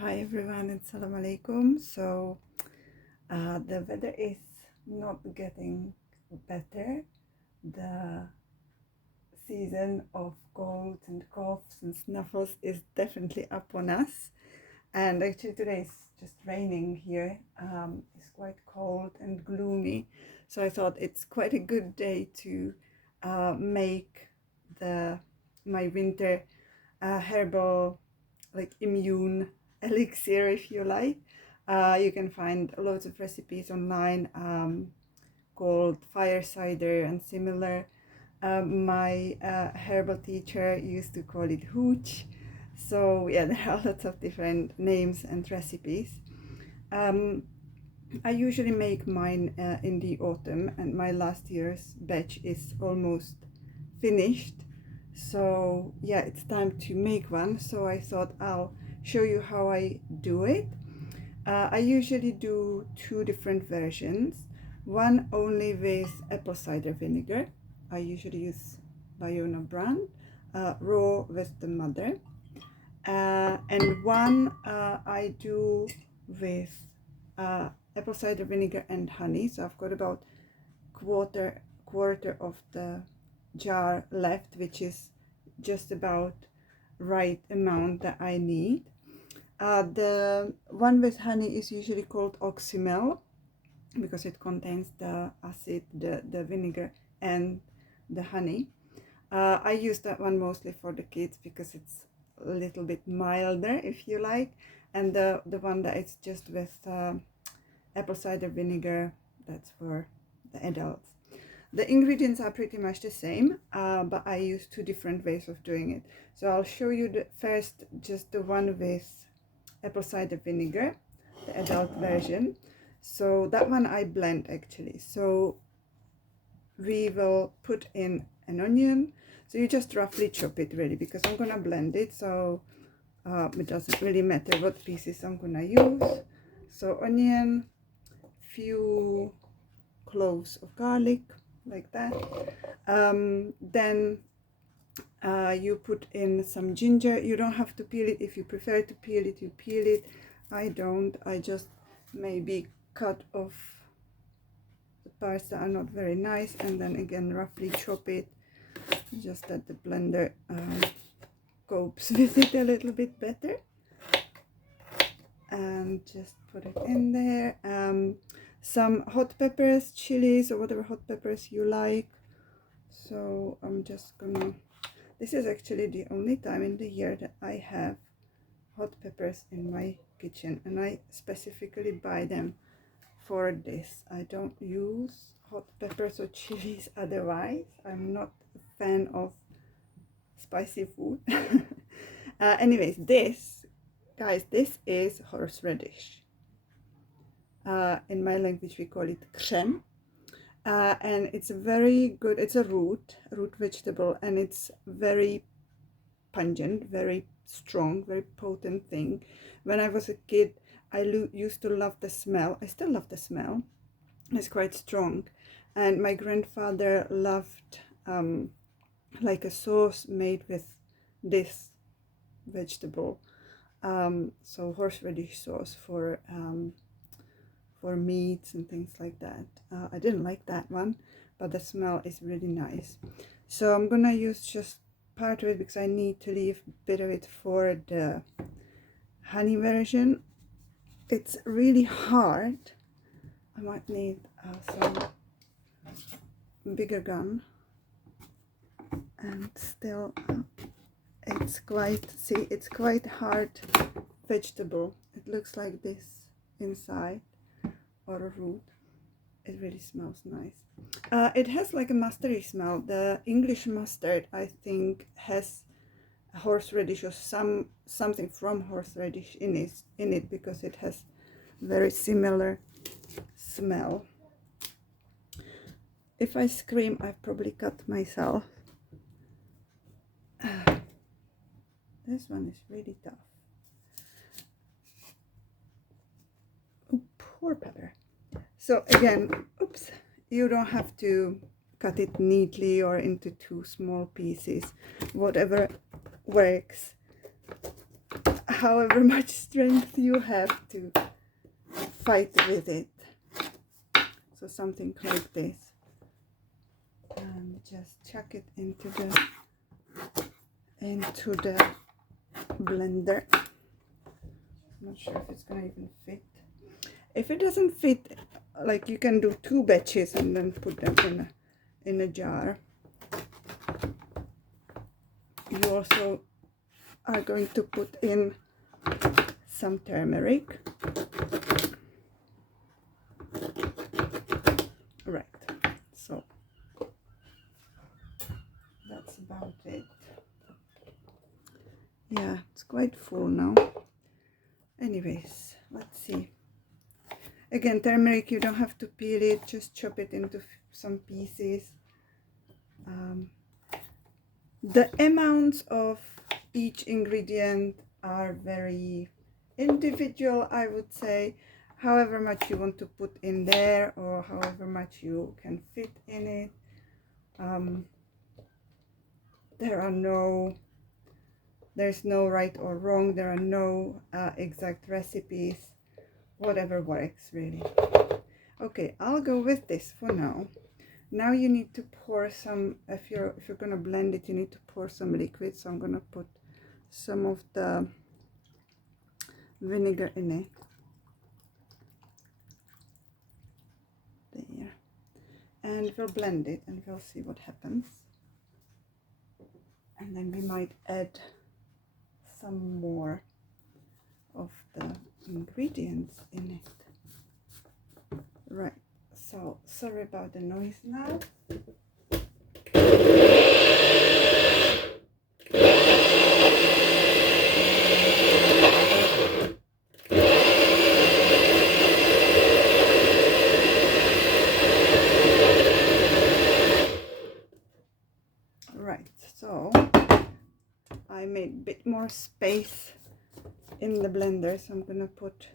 Hi everyone and salam alaikum. So the weather is not getting better. The season of colds and coughs and snuffles is definitely upon us. And actually today is just raining here. It's quite cold and gloomy. So I thought it's quite a good day to make my winter herbal, like immune elixir, if you like. You can find loads of recipes online called fire cider and similar. My herbal teacher used to call it Hooch. So yeah, there are lots of different names and recipes. Um, I usually make mine in the autumn, and my last year's batch is almost finished. So yeah, it's time to make one. So I thought I'll show you how I do it. I usually do two different versions. One only with apple cider vinegar. I usually use Bayona brand, raw with the mother. And one I do with apple cider vinegar and honey. So I've got about quarter of the jar left, which is just about right amount that I need. The one with honey is usually called oxymel because it contains the acid, the vinegar, and the honey. I use that one mostly for the kids because it's a little bit milder, if you like. And the one that is just with apple cider vinegar, that's for the adults. The ingredients are pretty much the same, but I use two different ways of doing it. So I'll show you first just the one with apple cider vinegar, the adult version. So that one I blend actually. So we will put in an onion. So you just roughly chop it really, because I'm gonna blend it. So it doesn't really matter what pieces I'm gonna use. So onion, few cloves of garlic, like that. Then you put in some ginger. You don't have to peel it. If you prefer to peel it, you peel it. I don't. I just maybe cut off the parts that are not very nice, and then again roughly chop it, just that the blender copes with it a little bit better. And just put it in there. Some hot peppers, chilies, or whatever hot peppers you like. So I'm just gonna, this is actually the only time in the year that I have hot peppers in my kitchen, and I specifically buy them for this. I don't use hot peppers or chilies otherwise. I'm not a fan of spicy food. Anyways, this, guys, this is horseradish. In my language we call it krzem. And it's a very good, it's a root vegetable, and it's very pungent, very strong, very potent thing. When I was a kid, I used to love the smell. I still love the smell. It's quite strong. And my grandfather loved like a sauce made with this vegetable. So horseradish sauce for meats and things like that. I didn't like that one, but the smell is really nice. So I'm gonna use just part of it because I need to leave a bit of it for the honey version. It's really hard. I might need some bigger gun. And still it's quite hard vegetable. It looks like this inside, or a root. It really smells nice. It has like a mustardy smell. The English mustard, I think, has horseradish or something from horseradish in it because it has very similar smell. If I scream, I've probably cut myself. This one is really tough. Oh, poor pepper. So again, oops, you don't have to cut it neatly or into two small pieces. Whatever works. however much strength you have to fight with it. So something like this. And just chuck it into the blender. Not sure if it's gonna even fit. If it doesn't fit, like, you can do 2 batches and then put them in a jar. You also are going to put in some turmeric. Right, so that's about it. Yeah, it's quite full now. Anyways, let's see. Again, turmeric, you don't have to peel it, just chop it into some pieces. The amounts of each ingredient are very individual, I would say. However much you want to put in there, or however much you can fit in it. There's no right or wrong. There are no exact recipes. Whatever works, really. Okay, I'll go with this for now. Now you need to pour some, if you're gonna blend it, you need to pour some liquid. So I'm gonna put some of the vinegar in it. There. And we'll blend it and we'll see what happens. And then we might add some more of the ingredients in it. Right, so sorry about the noise now. Right, so I made a bit more space in the blender, so I'm gonna put,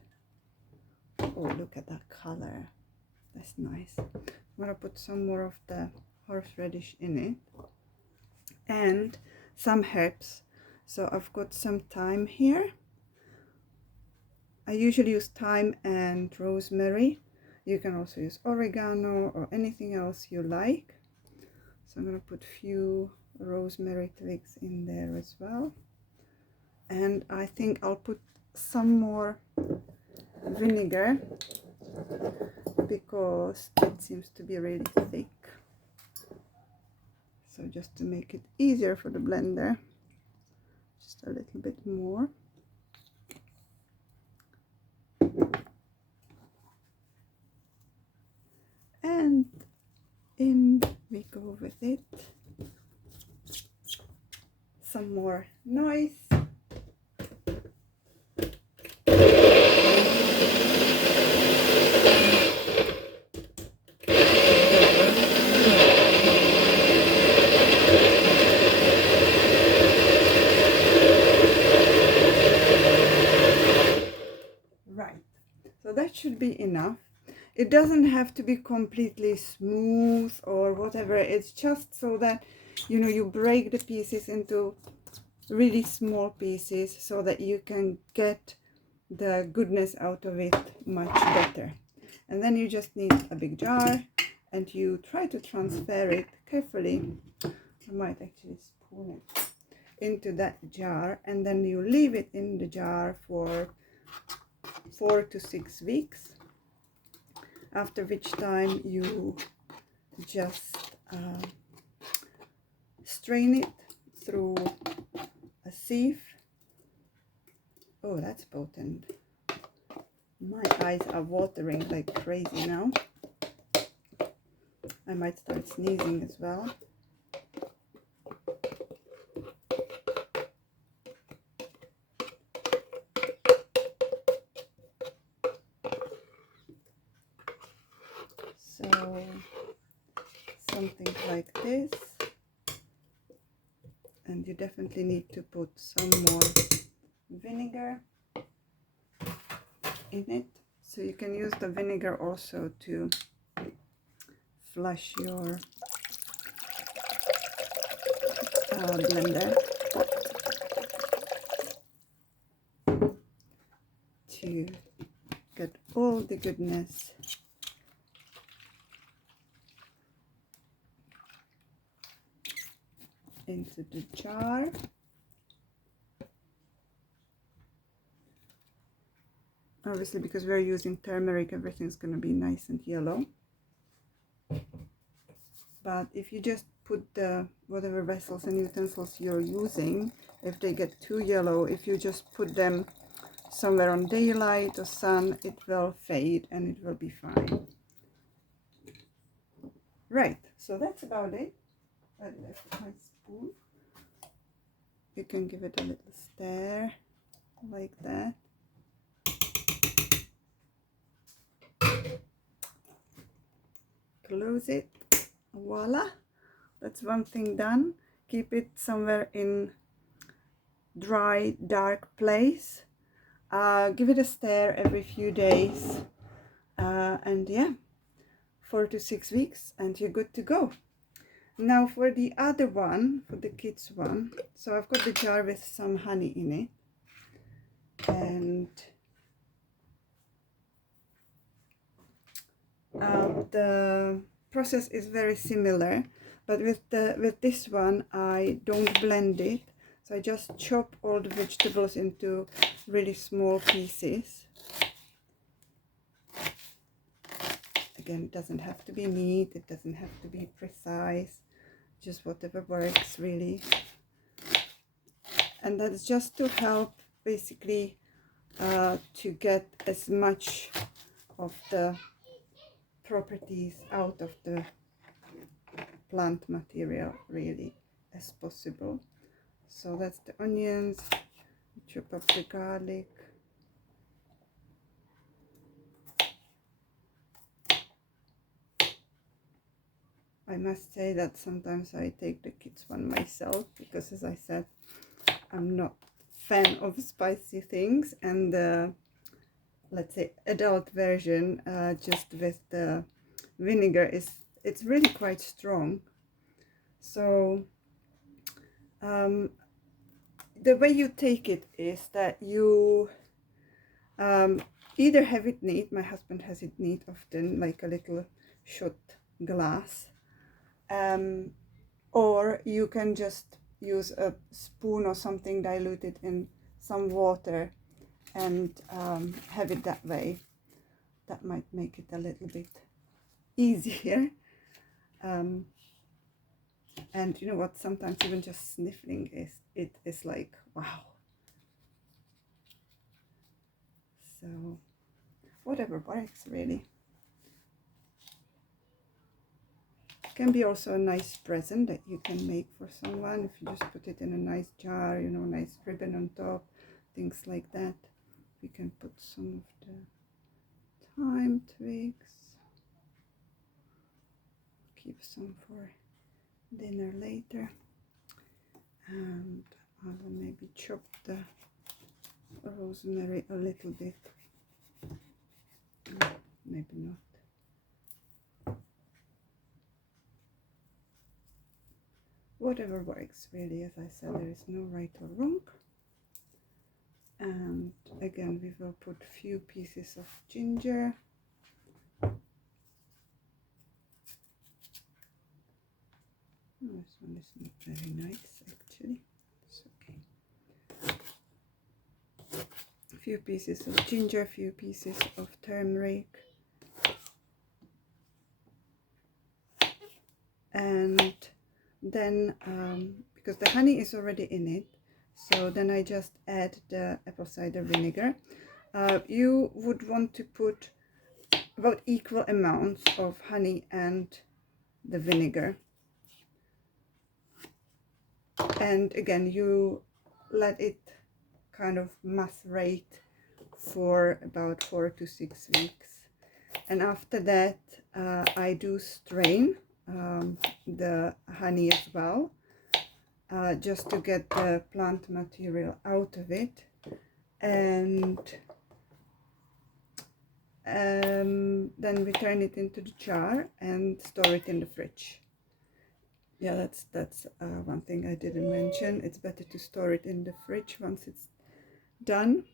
oh, look at that color, that's nice. I'm gonna put some more of the horseradish in it and some herbs. So I've got some thyme here. I usually use thyme and rosemary. You can also use oregano or anything else you like. So I'm gonna put few rosemary twigs in there as well. And I think I'll put some more vinegar because it seems to be really thick. So just to make it easier for the blender, just a little bit more. And in we go with it. Some more noise. Right, so that should be enough. It doesn't have to be completely smooth or whatever. It's just so that, you know, you break the pieces into really small pieces so that you can get the goodness out of it much better. And then you just need a big jar and you try to transfer it carefully. I might actually spoon it into that jar, and then you leave it in the jar for 4 to 6 weeks, after which time you just strain it through a sieve. Oh, that's potent. My eyes are watering like crazy now. I might start sneezing as well. So something like this, and you definitely need to put some more vinegar in it. So you can use the vinegar also to flush your blender pot. to get all the goodness into the jar. Obviously, because we're using turmeric, everything's going to be nice and yellow. But if you just put the whatever vessels and utensils you're using, if they get too yellow, if you just put them somewhere on daylight or sun, it will fade and it will be fine. Right, so that's about it. I left my spoon. You can give it a little stir like that. Close it. Voila, that's one thing done. Keep it somewhere in dry, dark place. Give it a stir every few days, and yeah, 4 to 6 weeks and you're good to go. Now for the other one, for the kids one, so I've got the jar with some honey in it, and the process is very similar, but with this one I don't blend it, so I just chop all the vegetables into really small pieces. Again, it doesn't have to be neat, it doesn't have to be precise, just whatever works really. And that's just to help basically to get as much of the properties out of the plant material really as possible. So that's the onions, chop up the garlic, I must say that sometimes I take the kids one myself, because as I said, I'm not fan of spicy things, and the, let's say, adult version just with the vinegar it's really quite strong. So the way you take it is that you either have it neat, my husband has it neat often, like a little shot glass, or you can just use a spoon or something diluted in some water and have it that way. That might make it a little bit easier. And you know what, sometimes even just sniffing is like, wow. So whatever works really. Can be also a nice present that you can make for someone if you just put it in a nice jar, you know, nice ribbon on top, things like that. We can put some of the thyme twigs, keep some for dinner later, and I will maybe chop the rosemary a little bit, maybe not. Whatever works really, as I said, there is no right or wrong. And again, we will put a few pieces of ginger. This one is not very nice actually. It's okay. A few pieces of ginger, a few pieces of turmeric, and then because the honey is already in it, so then I just add the apple cider vinegar. You would want to put about equal amounts of honey and the vinegar, and again you let it kind of macerate for about 4 to 6 weeks, and after that I do strain the honey as well, just to get the plant material out of it, and then we turn it into the jar and store it in the fridge. Yeah, that's one thing I didn't mention. It's better to store it in the fridge once it's done.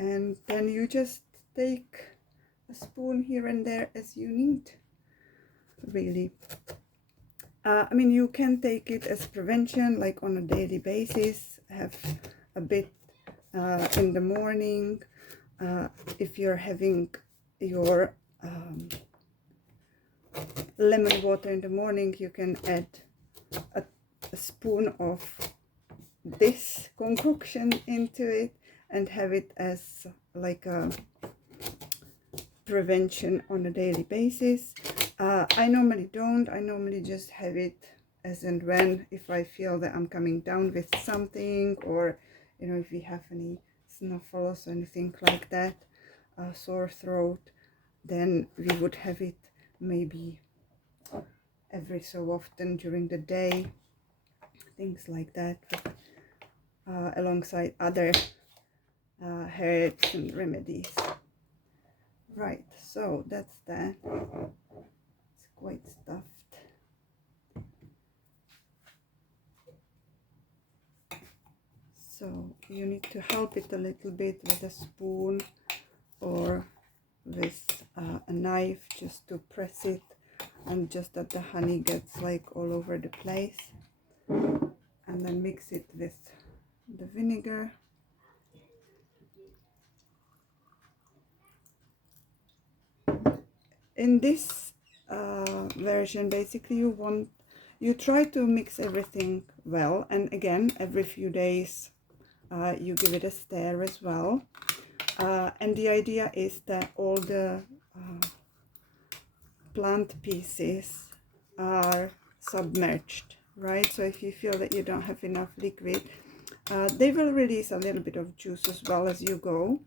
and then you just take a spoon here and there as you need, really. I mean, you can take it as prevention, like on a daily basis, have a bit in the morning. If you're having your lemon water in the morning, you can add a spoon of this concoction into it and have it as like a prevention on a daily basis. I normally don't. I normally just have it as and when, if I feel that I'm coming down with something, or you know, if we have any snuffles or anything like that, sore throat, then we would have it maybe every so often during the day, things like that, alongside other herbs and remedies. Right, so that's that. It's quite stuffed. So you need to help it a little bit with a spoon or with a knife, just to press it, and just that the honey gets like all over the place. And then mix it with the vinegar. In this version, basically you try to mix everything well, and again, every few days you give it a stir as well. And the idea is that all the plant pieces are submerged, right? So if you feel that you don't have enough liquid, they will release a little bit of juice as well as you go.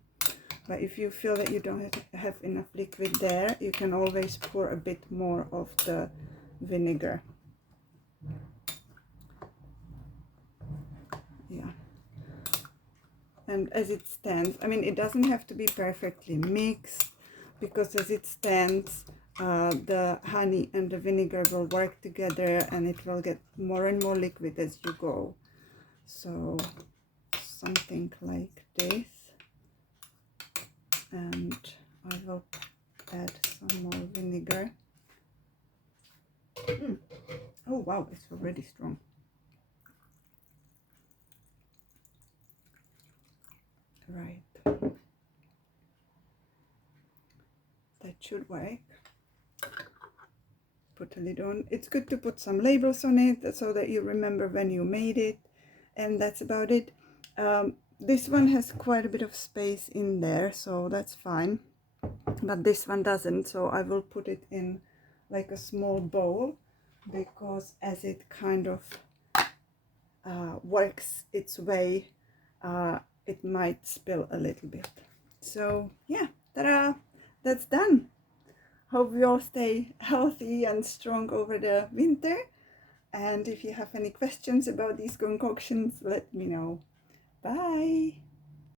But if you feel that you don't have enough liquid there, you can always pour a bit more of the vinegar. Yeah. And as it stands, I mean, it doesn't have to be perfectly mixed, because as it stands, the honey and the vinegar will work together and it will get more and more liquid as you go. So something like this. And I will add some more vinegar. Oh wow, it's already strong. Right. That should work. Put a lid on. It's good to put some labels on it so that you remember when you made it. And that's about it. This one has quite a bit of space in there, so that's fine. But this one doesn't, so I will put it in like a small bowl, because as it kind of works its way, it might spill a little bit. So yeah, ta-da! That's done. Hope you all stay healthy and strong over the winter. And if you have any questions about these concoctions, let me know. Bye!